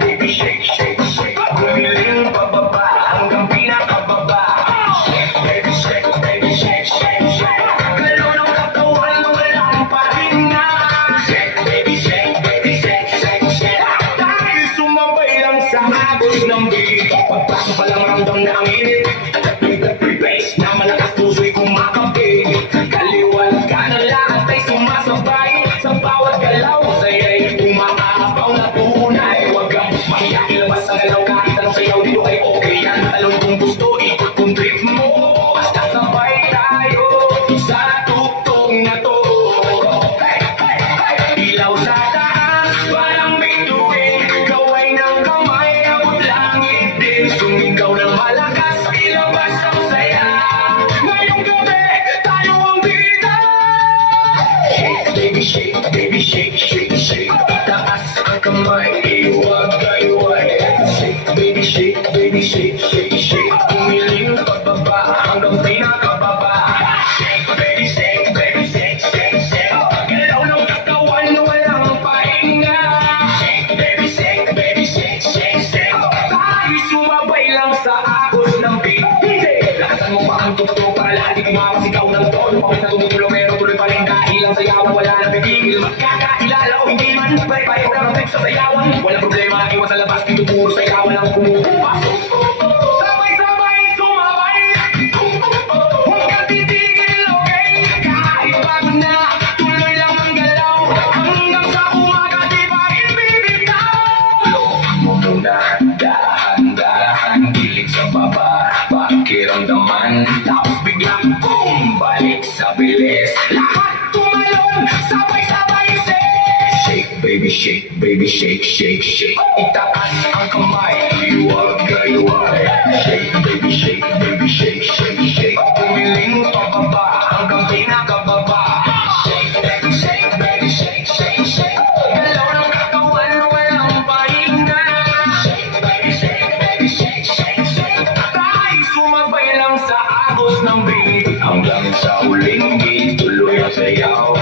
baby shake, shake, shake. Gumiling pababa hanggang pinakababa. Shake, baby shake, baby shake, shake, shake. Galaw ng katawan walang pahinga. Shake, baby shake, baby shake, shake, shake. Dahil sumabay lang sa agos ng beat. Pagpasok pa lang ramdam na ang init. Bass na malakas puso'y kumakabig. Kaliwat ka na lahat ay sumasabay. Sa bawat galaw saya'y umaapaw na tunay. Huwag kang mahiya, ilabas ang galaw. Kahit anong sayaw dito ay okay yan. Talon kung gusto, ikot kung trip mo. Basta sabay tayo sa tugtog na to. Hey, hey, hey. Ilaw sa taas, parang bituin. Gaway ng kamay, abot langit din. Sumigaw ng malakas, ilabas ang saya. Ngayong gabi, tayo ang bida. Shake, baby shake, baby shake, shake, shake. Taas ang kamay, iwag-iwag. Shake, baby shake, baby shake, shake, shake. Umiling pababa hanggang pinakababa. Shake, baby shake, baby shake, shake, shake. Galaw ng katawan walang pahinga. Shake, baby shake, baby shake, shake, shake. Tayo sumabay lang sa agos ng beat. Lakasan mo pa ang tugtog para lahat di kumapasigaw ng todo. Pawis na tumutulo pero tuloy pa rin dahil ang sayawan wala nang pipigil. Magkakilala o hindi man, pare-pareho lang ang trip sa sayawan. Walang problema, iwan sa labas, dito puro sayawan ang kumukuha. Sabay-sabay sumabay. Huwag kang titigil, okay? Kahit pagod na, tuloy lang ang galaw. Hanggang sa umaga, di pa rin bibitaw. Look mo muna, dahan-dahan, gilig sa baba, pakiramdaman. Tapos biglang boom, balik sa bilis. Lahat tumalon, sabay-sabay shake, baby shake, baby shake, shake, shake. Itaas ang kamay, iwag-iwag. Shake, baby shake, baby shake, shake, shake. Umiling pababa hanggang pinakababa. Shake, baby shake, baby shake, shake, shake. Galaw ng katawan walang pahinga. Shake, baby shake, baby shake, shake, shake. Tayo sumabay lang sa agos ng beat. Hanggang sa huling beat, tuloy ang sayaw.